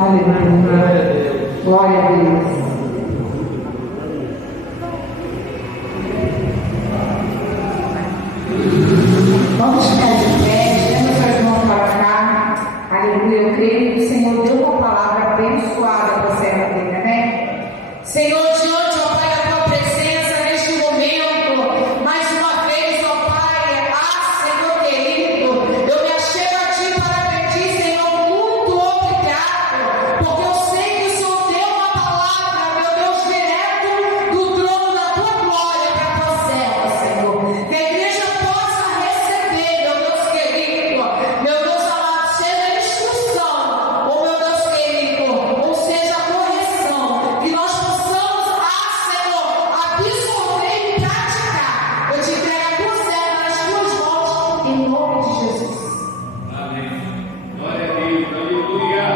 Aleluia. Glória a Deus. Vamos ficar de pé, temos as mãos para cá. Aleluia. Eu creio que o Senhor deu uma palavra abençoada para a serva dele, amém? Senhor, diante, ó Pai, da tua presença neste momento, mais uma vez, ó Pai, Senhor querido, eu me achego a ti para pedir, Senhor, muito obrigado, porque eu sei que o Senhor deu uma palavra, meu Deus, direto do trono da tua glória para a tua serva, Senhor. Que a igreja possa receber, meu Deus querido, meu Deus amado, seja instrução, ou meu Deus querido, ou seja correção, que nós possamos, Senhor, absorver e praticar. Eu te entrego a tua serva nas tuas mãos, em nome de Jesus. Amém. Glória a Deus. Aleluia.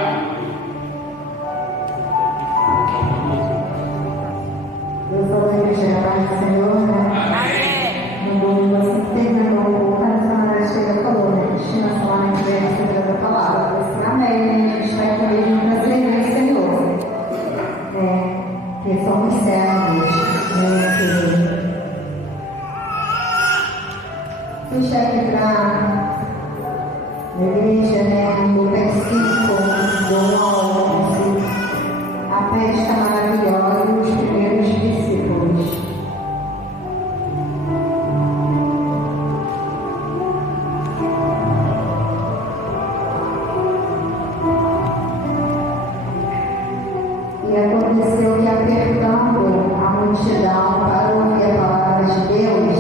Deus abençoe a paz do Senhor, né? Amém. No domingo assim terminou, o Carlos chega falou, né? Destinação à igreja da palavra. Eu disse, amém, a gente está aqui mesmo para servir o Senhor. Que somos servos, puxa aqui para a igreja, né? No versículo do 1 ao 11, a pesca maravilhosa e os primeiros discípulos. E aconteceu que, apertando a multidão para ouvir a palavra de Deus,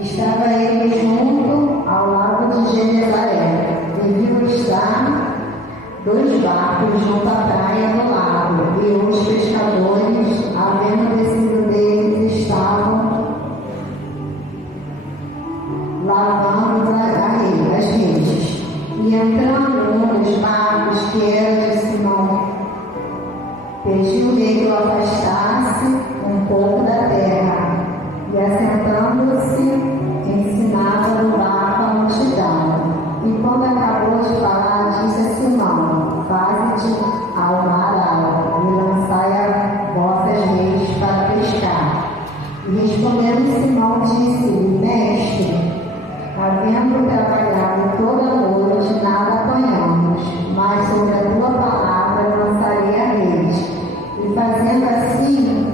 estava ele junto ao lago de Genezaré, e viu estar 2 barcos junto à praia do lago, e os pescadores, havendo descido deles, estavam lavando as redes. E entrando um dos barcos, que era de Simão, pediu dele o afastasse um pouco da terra, e assentando-se, ensinava no barco a multidão. E quando acabou de falar, disse a Simão: faze-te ao mar alto, e lançai as vossas redes para pescar. E respondendo Simão, disse-lhe: mestre, havendo trabalhado toda a noite, nada apanhamos, mas sobre a tua palavra lançarei a rede. E fazendo assim,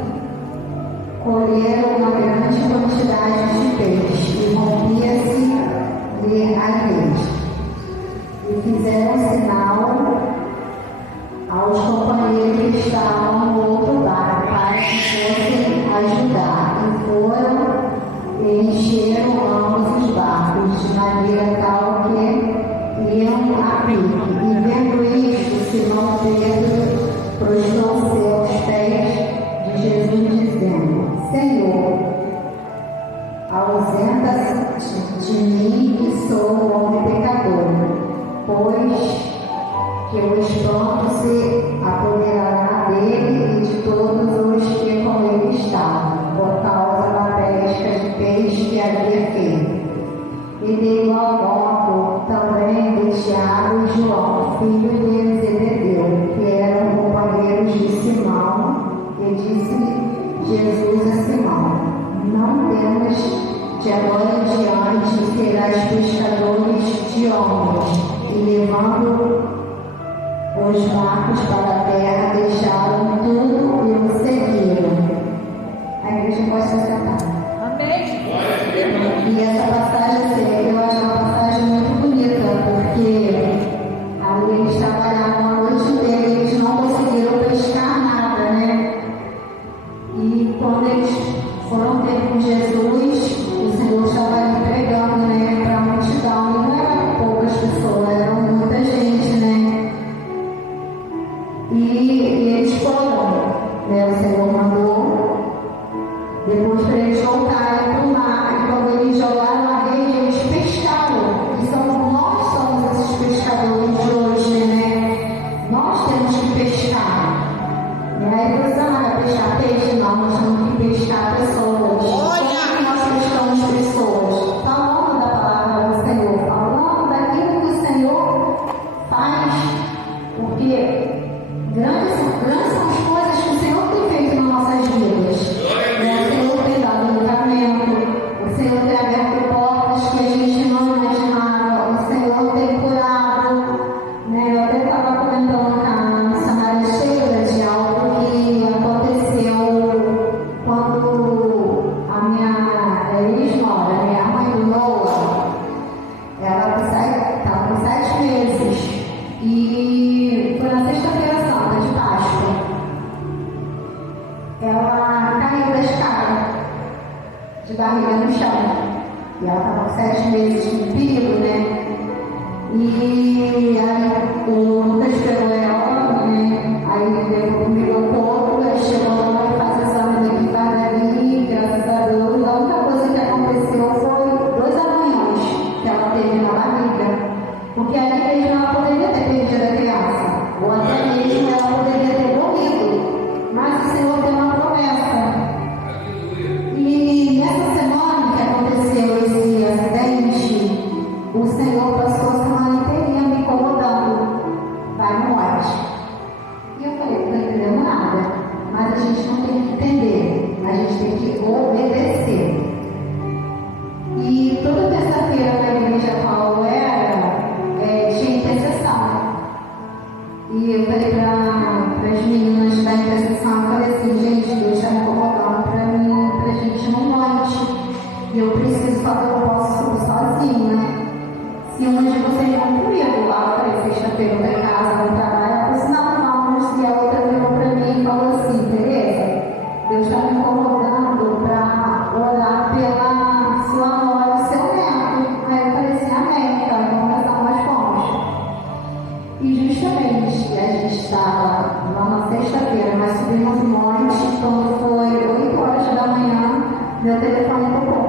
colheram uma grande quantidade de peixe, e rompia-se-lhe a rede. E fizeram sinal aos companheiros que estavam no outro barco, para que fossem ajudar. E foram e encheram ambos os barcos, de maneira tal que iam a pique. E vendo isto, Simão Pedro prostrou-se aos pés de Jesus, dizendo: Senhor, ausenta-te de mim, que sou um homem pecador, pois que o espanto se apoderará dele e de todos os que com ele estavam, por causa da pesca de peixe que havia feito. E de igual modo também de Tiago e João, filhos de Zebedeu, que eram companheiros de Simão, e disse Jesus a Simão: não temos de agora em diante serás pescadores de homens. E levando os barcos para a terra, deixaram tudo e o seguiram. A igreja pode se sentar. Amém. E essa passagem, assim, eu acho uma passagem muito bonita, porque ali eles trabalharam a noite inteira e eles não conseguiram pescar nada, né? E quando eles foram ter com Jesus, o Senhor estava ali pregando, né, para a multidão. E não eram poucas pessoas, eram muita gente, né? E meses de filho, né? E aí o Lucas pegou ela, né? Aí levou comigo um pouco, aí chegou lá e faz exame daqui para ali, graças a Deus. A única coisa que aconteceu foi 2 arranhões que ela teve na barriga. Porque ali mesmo ela poderia ter perdido a criança, ou até mesmo ela poderia ter morrido. Mas o Senhor deu uma promessa. E nessa semana que aconteceu esse acidente, o Senhor passou a semana inteirinha me incomodando. Vai no monte. E eu falei, não estou entendendo nada. Mas a gente não tem que entender, a gente tem que obedecer. E toda terça-feira na igreja qual eu era, tinha intercessão. E eu falei para as meninas da intercessão, eu falei assim, gente, Deus está me incomodando para a gente ir no monte. E eu preciso fazer o que eu posso subir sozinha. Se uma de vocês vão comigo lá, eu falei, sexta-feira eu tô em casa, vou trabalhar. Ela falou assim, não, vamos. E a outra virou para mim e falou assim, Tereza, Deus está me incomodando para orar pela sua nora e seu neto. Aí eu falei assim, amém, então vamos rezar, nós fomos. E justamente a gente estava lá na sexta-feira, nós subimos um monte, quando foi 8 horas da manhã, meu telefone tocou.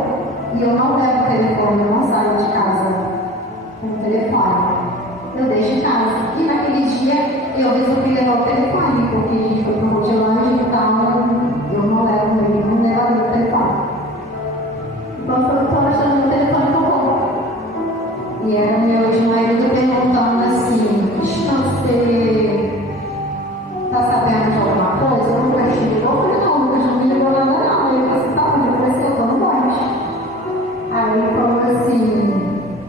E eu não levo telefone, eu não saio de casa com o telefone. Eu deixo em casa. E naquele dia eu resolvi levar o telefone, porque a gente foi para um de longe, então eu não levo o telefone. Então foi 8 horas da manhã, o telefone tocou. E era meu ex-marido perguntando assim, você está sabendo de alguma coisa? Eu nunca te ligou? Eu falei, não, nunca não me ligou nada não. Ele falou assim, tá onde? Eu falei assim, eu estou no monte. Aí ele falou assim,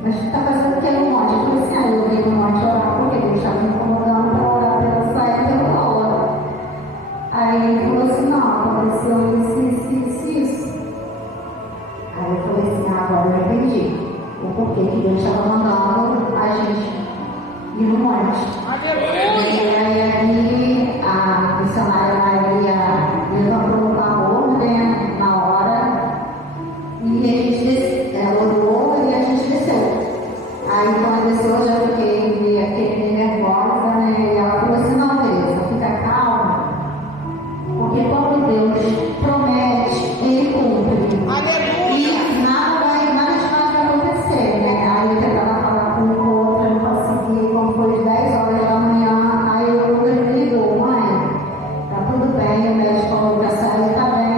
mas você está fazendo o que no monte? Eu falei assim, eu venho no monte orar, porque Deus está me incomodando para orar pela saída pela hora. Aí ele falou assim, não, aconteceu isso. Aí eu falei assim, agora eu entendi o porquê que Deus estava mandando a gente ir no monte. E aí a missionária Maria levantou um favor, né, na hora, e a gente orou e a gente desceu. Aí quando desceu eu já fiquei nervosa, né, e ela falou assim, não, Tereza, fica calma, porque quando Deus promete, Ele cumpre. E nada vai acontecer, né? Aí eu tentava falar com o outro, eu não consegui, como foi 10 horas da manhã, aí o outro me ligou, mãe, tá tudo bem, o médico falou que a saúde tá bem,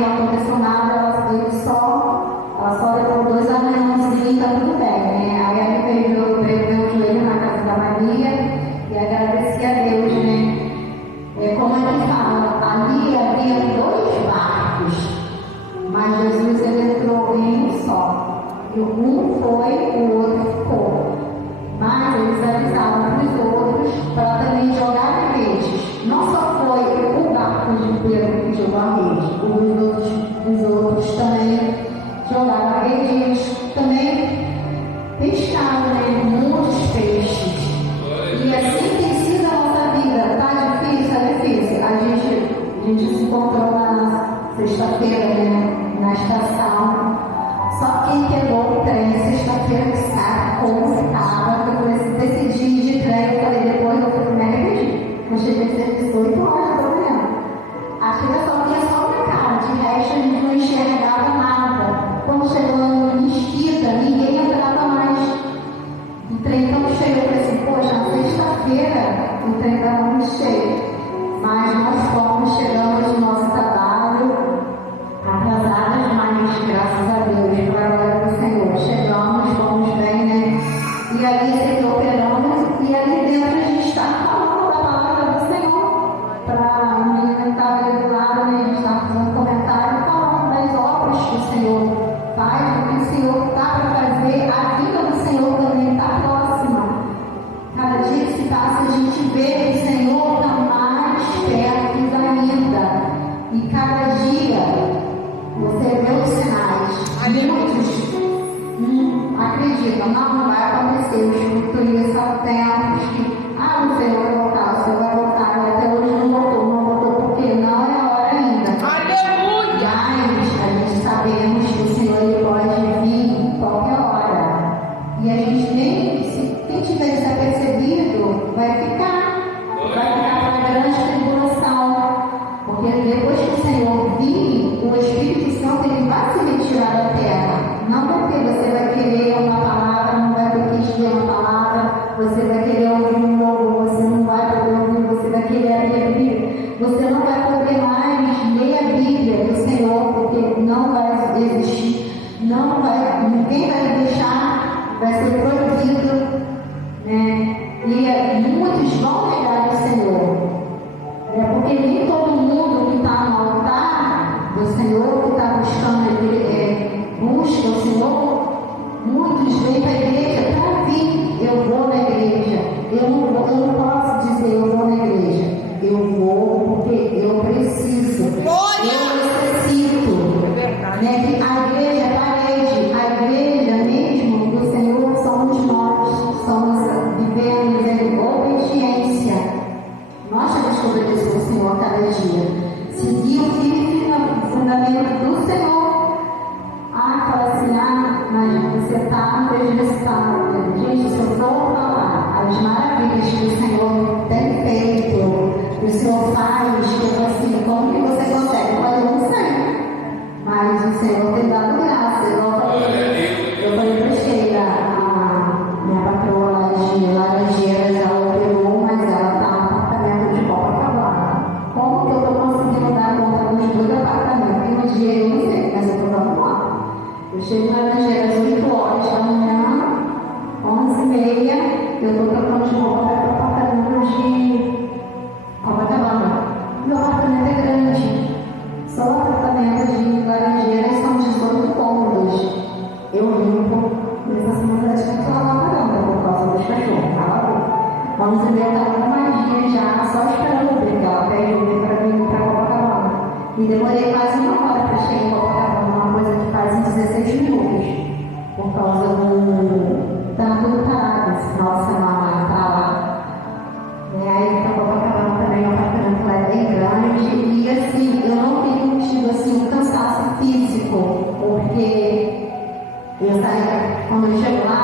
não aconteceu nada, ela só levou 2 arranhãozinhos, tá tudo bem, né? Aí ele veio meu joelho na casa da Maria e agradeci a Deus, né? Como ele fala, ali havia 2 barcos, mas Jesus ele entrou em um só. E um foi, o outro ficou. Mas eles avisaram para os outros para também jogar redes. Não só foi o barco de Pedro que jogou a rede, os outros também jogaram a rede e eles também pescaram, né? Muitos peixes. E assim tem sido a nossa vida. Tá difícil, é difícil. A gente se encontrou na sexta-feira, né? Na estação. Só quem pegou o trem sexta-feira que sabe como estava, eu decidi de trem, eu falei, depois eu fui me arrependi. Eu cheguei às 18 horas da manhã. Achei que eu só via só minha cara, de resto a gente não enxergava nada. Quando chegou em Mesquita, ninguém entrava mais. O trem tão cheio, eu falei assim, poxa, na sexta-feira o trem estava muito cheio. Mas nós fomos, chegamos no nosso trabalho, atrasadas, mas graças a Deus, para a glória do Senhor. Chegamos, fomos bem, né? E ali seguiu operando, e ali dentro a gente estava falando da palavra do Senhor. Para a menina que estava ali do lado, né? A gente estava fazendo comentário, falando das obras que o Senhor faz, o que o Senhor está para fazer, a vida do Senhor também está próxima. Cada dia que se passa, a gente vê que o Senhor está mais perto ainda. E cada dia você vê os sinais. Muitos acreditam, não vai acontecer. Os futuristas há tempos que, o Senhor vai voltar, o Senhor vai voltar. E até hoje não voltou, porque não é a hora ainda. Aleluia! Mas a gente sabemos que o Senhor ele pode vir ninguém vai deixar, vai ser proibido, né? E muitos vão negar o Senhor, porque nem todo mundo que está no altar do Senhor, que está buscando, busca o Senhor. Muitos vêm para a igreja para vir. Eu vou na igreja. Eu não posso dizer eu vou na igreja. Eu vou porque eu preciso. Eu necessito. Né? Que a igreja é parede. A igreja mesmo do Senhor somos nós. Vivemos em obediência. Nós temos que obedecer ao Senhor a cada dia. Seguir o firme fundamento do Senhor. Fala assim, mas você está no prejudicial. Gente, se eu for falar as maravilhas que o Senhor tem feito, que o Senhor faz, que eu falo assim, como que você consegue? Eu não sei. Mas o Senhor tem dado graça. Eu falei para Sheila, a minha patroa lá de Laranjeiras, ela operou, mas ela está no apartamento de Copacabana. Como que eu estou conseguindo dar conta dos 2 apartamentos? E no dia eu não sei, mas eu estou dando lá. Eu chego na Laranjeiras às 8 horas da manhã, 11h30, eu estou trocando de roupa para o apartamento de Copacabana. Meu apartamento é grande, só o apartamento de Laranjeiras são 18 cômodos. Eu limpo, nessa semana acho que não estou lavando por causa dos cachorros. 11h30 eu estava arrumadinha já, só esperando o Uber, que ela pede o Uber para vir para Copacabana. E demorei quase 1 hora para chegar em Copacabana, uma coisa que faz em 16 minutos, por causa do tanto parado esse final de semana para lá. Aí para Copacabana também o apartamento lá é bem grande, e assim, eu não tenho tido assim, um cansaço físico, porque eu saio, quando eu chego lá,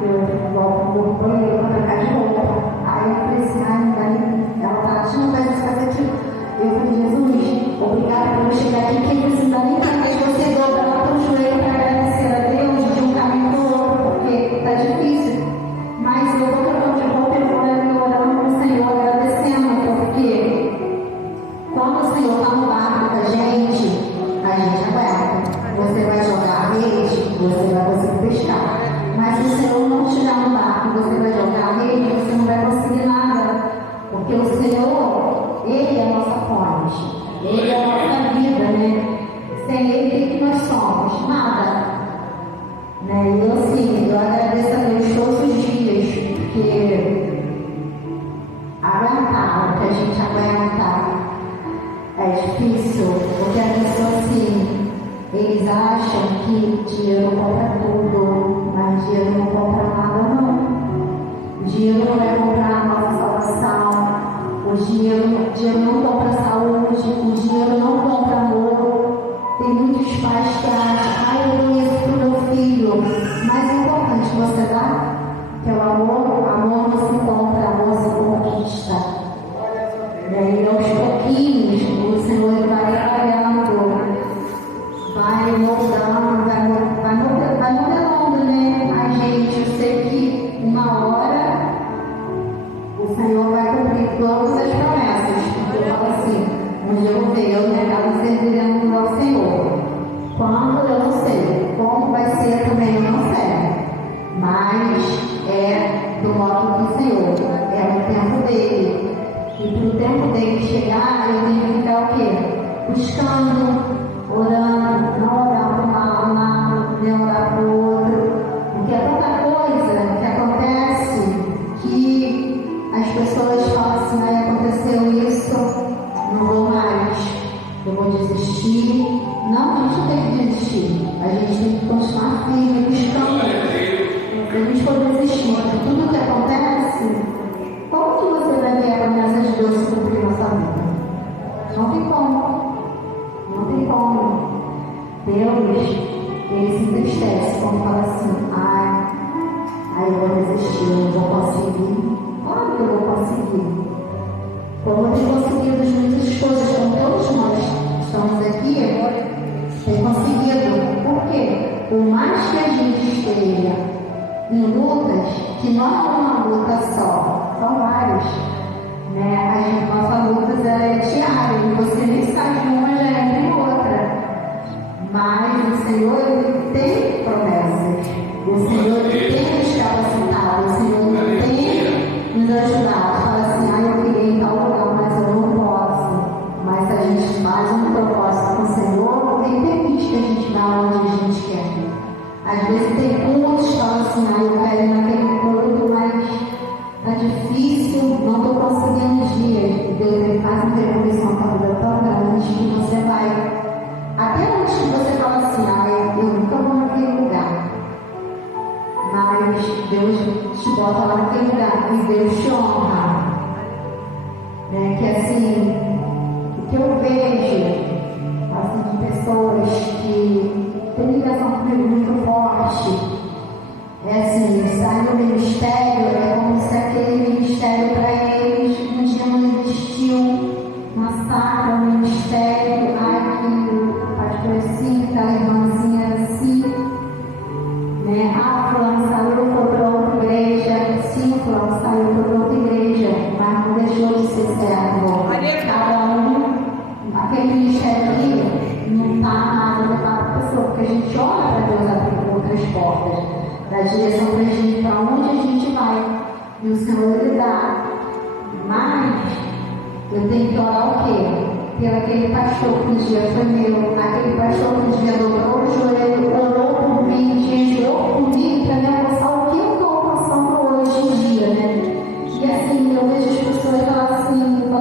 eu volto no banheiro para trocar de roupa. Aí eu falei assim, ela tá, tinha uma coisa casativa. Eu falei, Jesus, obrigada por eu chegar aqui, quem precisa nem saber de você dobrar o joelho para agradecer a Deus de um caminho para o outro, porque está difícil. Mas eu vou trocando de roupa e vou orando para o Senhor, agradecendo, porque quando o Senhor está no barco da gente aguenta. Você vai jogar a rede, você vai conseguir pescar. Mas se o Senhor não estiver no barco, você vai jogar a rede, você não vai conseguir nada. Porque o Senhor, Ele é a nossa fonte. Ele é a nossa vida, né? Sem Ele, o que nós somos? Nada. Né? E eu, assim, eu agradeço a Deus todos os dias, porque aguentar o que a gente aguenta é difícil, porque a pessoa, assim, eles acham que dinheiro compra tudo, mas dinheiro não compra nada, não. O dinheiro não vai comprar a nossa salvação. O dinheiro não compra saúde, o dinheiro não compra amor. Tem muitos pais que acham, eu dou isso para o meu filho. Mas é importante você dar, que é o amor não se compra, amor se conquista. E aos pouquinhos, o Senhor vai trabalhando, vai modelando, né? A gente, eu sei que uma hora o Senhor vai cumprir todas as promessas. Eu falo assim, onde eu vou ver, eu me acabo servindo ao Senhor. Quando eu não sei, como vai ser também eu não sei. Mas é do modo do Senhor, é no tempo dele. E para o tempo dele chegar, eu tenho que ficar o quê? Buscando, orando, não orar para um lado, nem orar para o outro. Porque é tanta coisa que acontece que as pessoas falam assim, aconteceu isso, não vou mais, eu vou desistir. Não, a gente não tem que desistir, a gente tem que continuar firme, buscando. Se a gente for desistir de tudo que acontece, como que você vai ver a promessa de Deus se cumprir na sua vida? Não tem como. Não tem como. Deus, Ele se entristece quando fala assim, eu vou desistir, eu não vou conseguir. Claro que eu vou conseguir. Como eu tenho conseguido muitas coisas, como todos nós estamos aqui, tem conseguido. Por quê? Por mais que a gente esteja em lutas, que não é uma luta só, são várias. Nossa luta é diária, e você nem sai de uma, já entra em outra. Mas o Senhor, Ele tem promessas. O Senhor, Ele tem nos capacitado. O Senhor, Ele tem nos ajudado. Fala assim, eu queria ir em tal lugar, mas eu não posso. Mas a gente faz um propósito com o Senhor, Ele permite que a gente vá onde a gente quer. Às vezes tem cultos que falam assim, eu quero ir naquele culto, mas tá difícil, não estou conseguindo os dias. Deus, Ele faz uma revolução para a vida tão grande que você vai. Até antes que você fala assim, eu nunca vou naquele lugar. Mas Deus te bota lá naquele lugar e Deus te honra. Que assim, o que eu vejo assim, de pessoas que têm ligação comigo muito forte, é assim, sair do ministério é como se aquele ministério para eles um dia não existiu, uma sacra, um ministério, que o pastor é assim, aquela irmãzinha era assim, fulano saiu, foi para outra igreja, sim, fulano saiu, foi para outra igreja, mas não deixou de ser servo. Cada aquele ministério aqui não está nada levado para a pessoa, porque a gente ora para Deus abrir outras portas, dá direção para a gente, para onde a gente vai, e o Senhor Ele dá. Mas eu tenho que orar o quê? Pelo aquele pastor que um dia foi meu, aquele pastor que um dia dobrou o joelho, orou por mim, jejuou comigo para me alcançar o que eu estou alcançando hoje em dia, E assim, eu vejo as pessoas falar assim, eu vou